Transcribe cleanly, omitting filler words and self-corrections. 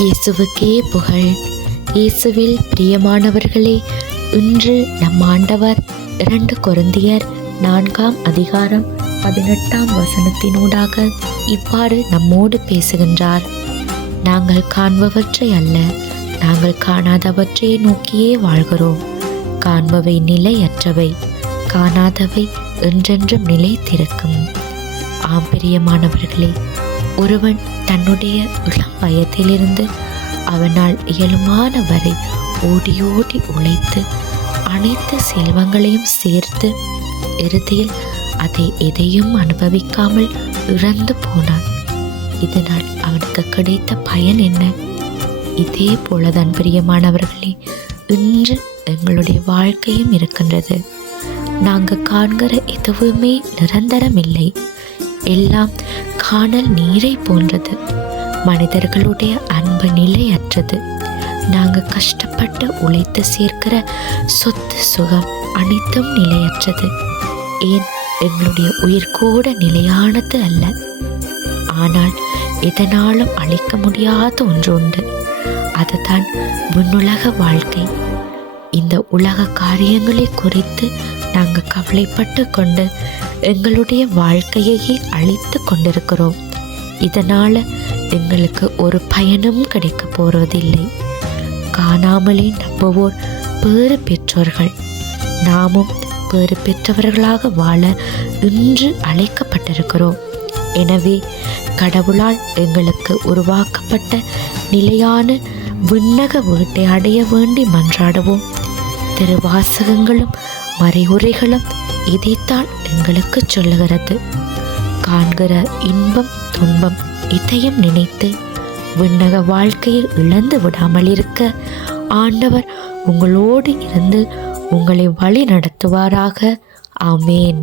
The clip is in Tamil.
இயேசுவுக்கே புகழ். இயேசுவில் பிரியமானவர்களே, இன்று நம் ஆண்டவர் 2 கொரிந்தியர் 4ஆம் அதிகாரம் 18ஆம் வசனத்தினூடாக இவ்வாறு நம்மோடு பேசுகின்றார். நாங்கள் காண்பவற்றை அல்ல, நாங்கள் காணாதவற்றை நோக்கியே வாழ்கிறோம். காண்பவை நிலையற்றவை, காணாதவை என்றென்றும் நிலைத்திருக்கும். ஆம் பிரியமானவர்களே, ஒருவன் தன்னுடைய இளம் வயதிலிருந்து அவனால் இயலுமான வரை ஓடி ஓடி உழைத்து அனைத்து செல்வங்களையும் சேர்த்து இறுதியில் அதை எதையும் அனுபவிக்காமல் இறந்து போனான். இதனால் அவனுக்கு கிடைத்த பயன் என்ன? இதே போலதான் பிரியமானவர்களே, இன்று எங்களுடைய வாழ்க்கையும் இருக்கின்றது. நாங்கள் காண்கிற எதுவுமே நிரந்தரமில்லை. எல்லாம் காணல் நீரை போன்றது. மனிதர்களுடைய அன்பு நிலையற்றது. நாங்கள் கஷ்டப்பட்டு உழைத்து சேர்க்கிற சொத்து சுகம் அனைத்தும் நிலையற்றது. ஏன், எங்களுடைய உயிர் கூட நிலையானது அல்ல. ஆனால் எதனாலும் அழிக்க முடியாத ஒன்று உண்டு. அதுதான் விண்ணுலக வாழ்க்கை. இந்த உலக காரியங்களை குறித்து நாங்கள் கவலைப்பட்டு கொண்டு எங்களுடைய வாழ்க்கையையே அழித்து கொண்டிருக்கிறோம். இதனால் எங்களுக்கு ஒரு பயனும் கிடைக்க போவதில்லை. காணாமலே நம்புவோர் பேறு பெற்றோர்கள். நாமும் பேறு பெற்றவர்களாக வாழ இன்று அழைக்கப்பட்டிருக்கிறோம். எனவே கடவுளால் எங்களுக்கு உருவாக்கப்பட்ட நிலையான விண்ணக வீட்டை அடைய வேண்டி மன்றாடுவோம். திருவாசகங்களும் மறைவுரைகளும் இதைத்தான் எங்களுக்கு சொல்லுகிறது. காண்கிற இன்பம் துன்பம் இதையும் நினைத்து விண்ணக வாழ்க்கையை இழந்து விடாமல் இருக்க ஆண்டவர் உங்களோடு இருந்து உங்களை வழி நடத்துவாராக. ஆமேன்.